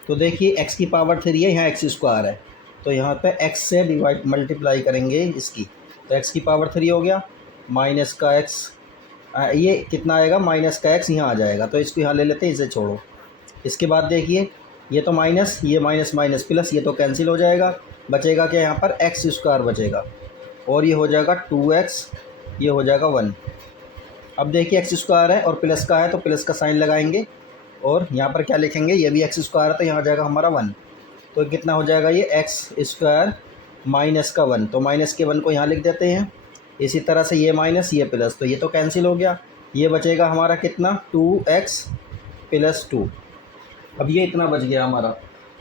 तो देखिए x की पावर 3 है, यहाँ x² है, तो यहाँ पे x से डिवाइड मल्टीप्लाई करेंगे इसकी, तो x की पावर 3 हो गया, माइनस का x, ये कितना आएगा, माइनस का x यहाँ आ जाएगा, तो इसको यहाँ ले लेते हैं, इसे छोड़ो। इसके बाद देखिए ये तो माइनस, ये माइनस माइनस प्लस, ये तो कैंसिल हो जाएगा, बचेगा क्या यहाँ पर x² बचेगा, और ये हो जाएगा 2x, ये हो जाएगा 1। अब देखिए x² है और प्लस का है, तो प्लस का साइन लगाएंगे, और यहाँ पर क्या लिखेंगे, ये भी x² है, तो यहाँ आ जाएगा हमारा 1। तो कितना हो जाएगा ये x² माइनस का 1, तो माइनस के 1 को यहाँ लिख देते हैं। इसी तरह से ये माइनस ये प्लस, तो ये तो कैंसिल हो गया, ये बचेगा हमारा कितना 2x प्लस 2। अब ये इतना बच गया हमारा,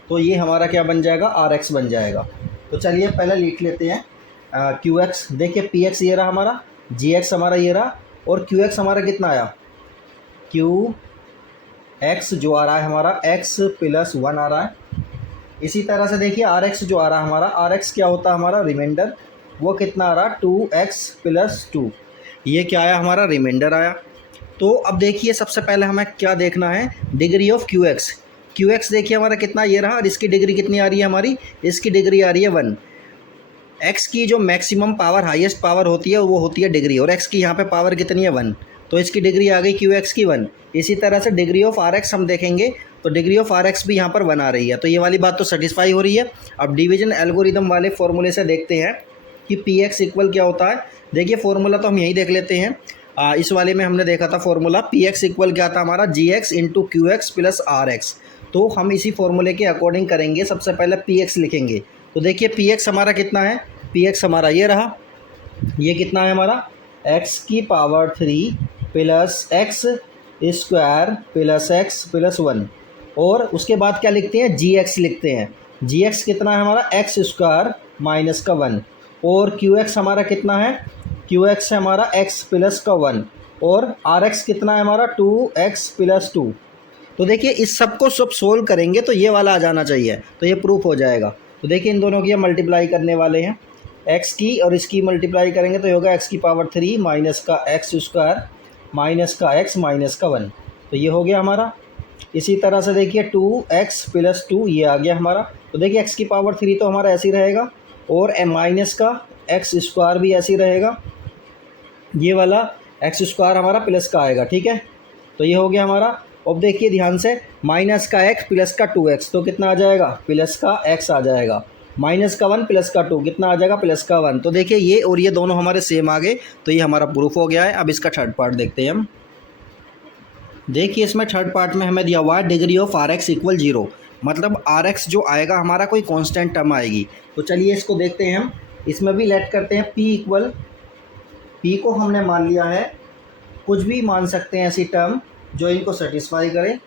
तो ये हमारा क्या बन जाएगा, आर एक्स बन जाएगा। तो चलिए पहले लिख लेते हैं क्यू एक्स। देखिए पी एक्स ये रहा हमारा, जी एक्स हमारा ये रहा, और क्यू एक्स हमारा कितना आया, क्यू एक्स जो आ रहा है हमारा x प्लस 1 आ रहा है। इसी तरह से देखिए आर एक्स जो आ रहा है हमारा, आर एक्स क्या होता है हमारा रिमाइंडर, वो कितना आ रहा 2x प्लस 2, ये क्या आया हमारा रिमाइंडर आया। तो अब देखिए सबसे पहले हमें क्या देखना है, degree of Q x. Q x देखिए हमारा कितना ये रहा, और इसकी डिग्री कितनी आ रही है हमारी, इसकी डिग्री आ रही है 1। एक्स की जो मैक्सिमम पावर हाईएस्ट पावर होती है वो होती है डिग्री, और एक्स की यहाँ पे पावर कितनी है 1, तो इसकी डिग्री आ गई क्यू एक्स की 1। इसी तरह से डिग्री ऑफ आर एक्स हम देखेंगे, तो डिग्री ऑफ आर एक्स भी यहाँ पर 1 आ रही है, तो ये वाली बात तो सेटिस्फाई हो रही है। अब डिवीजन एल्गोरिदम वाले फॉर्मूले से देखते हैं कि पी एक्स इक्वल क्या होता है। देखिए फॉर्मूला तो हम यही देख लेते हैं, इस वाले में हमने देखा था फॉर्मूला, पी एक्स इक्वल क्या था हमारा, G X into Q X plus R X. तो हम इसी फॉर्मूले के अकॉर्डिंग करेंगे, सबसे पहले पी एक्स लिखेंगे। तो देखिए पी एक्स हमारा कितना है, पी एक्स हमारा ये रहा, ये कितना है हमारा x की power 3 plus x² plus x plus 1, और उसके बाद क्या लिखते हैं, जी एक्स लिखते हैं। जी एक्स कितना है हमारा x² माइनस का 1, और क्यू एक्स हमारा कितना है, क्यू एक्स है हमारा x प्लस का 1, और आर एक्स कितना है हमारा 2x प्लस 2। तो देखिए इस सब को सब सोल्व करेंगे तो ये वाला आ जाना चाहिए, तो ये प्रूफ हो जाएगा। तो देखिए इन दोनों की हम मल्टीप्लाई करने वाले हैं, एक्स की और इसकी मल्टीप्लाई करेंगे तो ये होगा एक्स की पावर 3 माइनस का एक्स स्क्वायर माइनस का एक्स माइनस का 1। तो ये हो गया हमारा। इसी तरह से देखिए 2x प्लस 2 ये आ गया हमारा। तो देखिए एक्स की पावर 3 तो हमारा ऐसे ही रहेगा और माइनस का एक्स स्क्वायर भी ऐसे ही रहेगा, ये वाला एक्स स्क्वायर हमारा प्लस का आएगा, ठीक है। तो ये हो गया हमारा। अब देखिए ध्यान से, माइनस का एक्स प्लस का 2x तो कितना आ जाएगा, प्लस का x आ जाएगा, माइनस का 1 प्लस का 2 कितना आ जाएगा, प्लस का 1। तो देखिए ये और ये दोनों हमारे सेम आ गए, तो ये हमारा प्रूफ हो गया है। अब इसका थर्ड पार्ट देखते हैं हम। देखिए इसमें थर्ड पार्ट में हमें दिया हुआ है degree of R X equal 0, मतलब आर एक्स जो आएगा हमारा कोई कांस्टेंट टर्म आएगी। तो चलिए इसको देखते हैं हम। इसमें भी लेट करते हैं p इक्वल, p को हमने मान लिया है, कुछ भी मान सकते हैं ऐसी टर्म जो इनको सेटिस्फाई करे।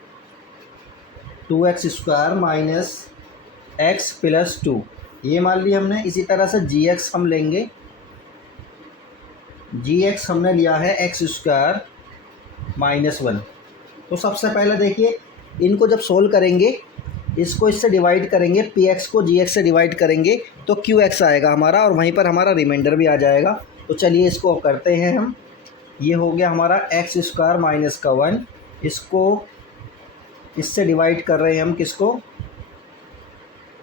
2x square minus x plus 2 ये मान लिया हमने। इसी तरह से gx हम लेंगे, gx हमने लिया है एक्स स्क्वायर माइनस 1। तो सबसे पहले देखिए इनको जब सोल्व करेंगे, इसको इससे डिवाइड करेंगे, px को gx से डिवाइड करेंगे तो qx आएगा हमारा, और वहीं पर हमारा रिमाइंडर भी आ जाएगा। तो चलिए इसको करते हैं हम। ये हो गया हमारा एक्स स्क्वायर माइनस का 1, इसको इससे डिवाइड कर रहे हैं हम, किसको,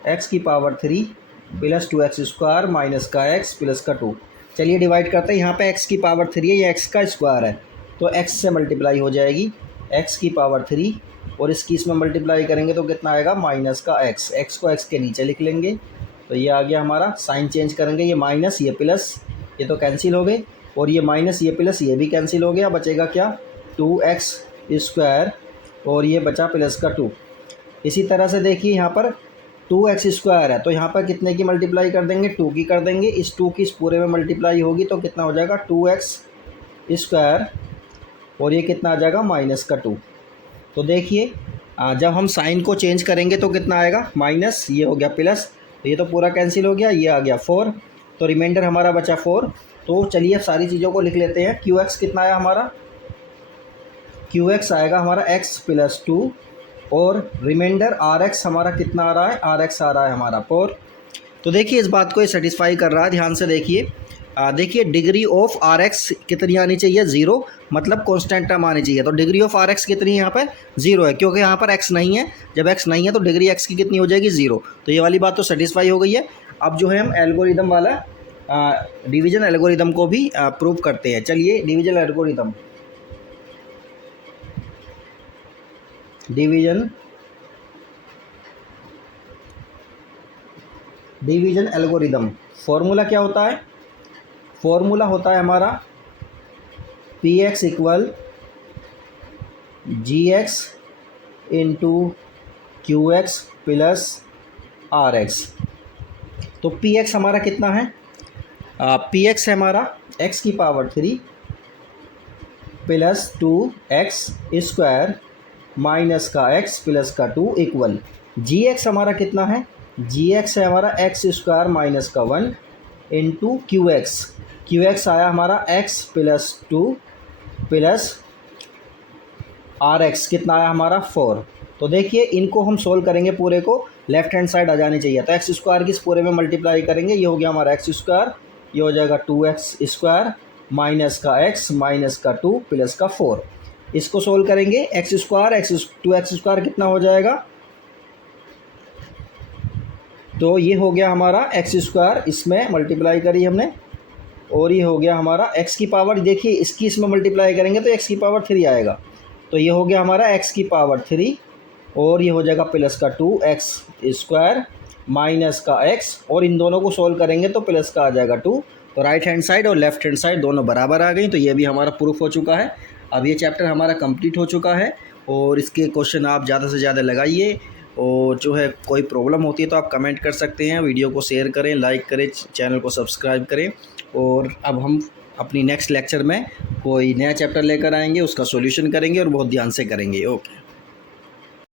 x की power 3 plus 2x square minus का x प्लस का 2। चलिए डिवाइड करते हैं। यहाँ पे x की पावर 3 है, ये x का स्क्वायर है तो x से मल्टीप्लाई हो जाएगी, x की पावर 3 और इसकी इसमें मल्टीप्लाई करेंगे तो कितना आएगा, माइनस का x को x के नीचे लिख लेंगे। तो ये आ गया हमारा, साइन चेंज करेंगे, ये माइनस ये प्लस, ये तो कैंसिल हो गए, और ये माइनस ये प्लस ये भी कैंसिल हो गया। बचेगा क्या, 2x स्क्वायर और ये बचा प्लस का 2। इसी तरह से देखिए यहाँ पर 2x स्क्वायर है तो यहाँ पर कितने की मल्टीप्लाई कर देंगे, 2 की कर देंगे। इस 2 की इस पूरे में मल्टीप्लाई होगी तो कितना हो जाएगा, 2x स्क्वायर और ये कितना आ जाएगा, माइनस का 2। तो देखिए जब हम साइन को चेंज करेंगे तो कितना आएगा, माइनस, ये हो गया प्लस, तो ये तो पूरा कैंसिल हो गया, ये आ गया 4, तो रिमाइंडर हमारा बचा 4। तो चलिए अब सारी चीज़ों को लिख लेते हैं। qx कितना आया हमारा, qx आएगा हमारा x प्लस 2 और रिमाइंडर rx हमारा कितना आ रहा है, rx आ रहा है हमारा 4। तो देखिए इस बात को ये सेटिस्फाई कर रहा है, ध्यान से देखिए। देखिए डिग्री ऑफ rx कितनी आनी चाहिए, 0, मतलब कांस्टेंट टर्म आनी चाहिए। तो डिग्री ऑफ rx कितनी है यहाँ पर, 0 है, क्योंकि यहाँ पर x नहीं है। जब x नहीं है तो डिग्री x की कितनी हो जाएगी, 0। तो ये वाली बात तो सेटिस्फाई हो गई है। अब जो है हम एल्गोरिदम वाला डिवीजन एल्गोरिदम को भी प्रूव करते हैं। चलिए डिवीजन एल्गोरिदम फॉर्मूला क्या होता है, फॉर्मूला होता है हमारा px equal gx into qx plus rx। तो px हमारा कितना है, px है हमारा x की power 3 plus 2x square minus का x प्लस का 2 इक्वल gx हमारा कितना है, gx है हमारा x स्क्वायर माइनस का 1 इंटू qx आया हमारा x प्लस 2 प्लस rx कितना आया हमारा 4। तो देखिए इनको हम सोल्व करेंगे, पूरे को लेफ्ट हैंड साइड आ जानी चाहिए। तो एक्स स्क्वायर की इस पूरे में मल्टीप्लाई करेंगे, ये हो गया हमारा एक्स स्क्वायर, ये हो जाएगा 2x स्क्वायर माइनस का x माइनस का 2 प्लस का 4। इसको सोल्व करेंगे, एक्स स्क्वायर 2x स्क्वायर कितना हो जाएगा, तो ये हो गया हमारा एक्स स्क्वायर, इसमें मल्टीप्लाई करी हमने, और ये हो गया हमारा x की पावर, देखिए इसकी इसमें मल्टीप्लाई करेंगे तो x की पावर 3 आएगा। तो ये हो गया हमारा x की पावर 3 और ये हो जाएगा प्लस का 2x स्क्वायर माइनस का x, और इन दोनों को सोल्व करेंगे तो प्लस का आ जाएगा 2। तो राइट हैंड साइड और लेफ्ट हैंड साइड दोनों बराबर आ गई। तो ये भी हमारा प्रूफ हो चुका है। अब ये चैप्टर हमारा कंप्लीट हो चुका है और इसके क्वेश्चन आप ज़्यादा से ज़्यादा लगाइए, और जो है कोई प्रॉब्लम होती है तो आप कमेंट कर सकते हैं। वीडियो को शेयर करें, लाइक करें, चैनल को सब्सक्राइब करें। और अब हम अपनी नेक्स्ट लेक्चर में कोई नया चैप्टर लेकर आएंगे, उसका सॉल्यूशन करेंगे और बहुत ध्यान से करेंगे। ओके।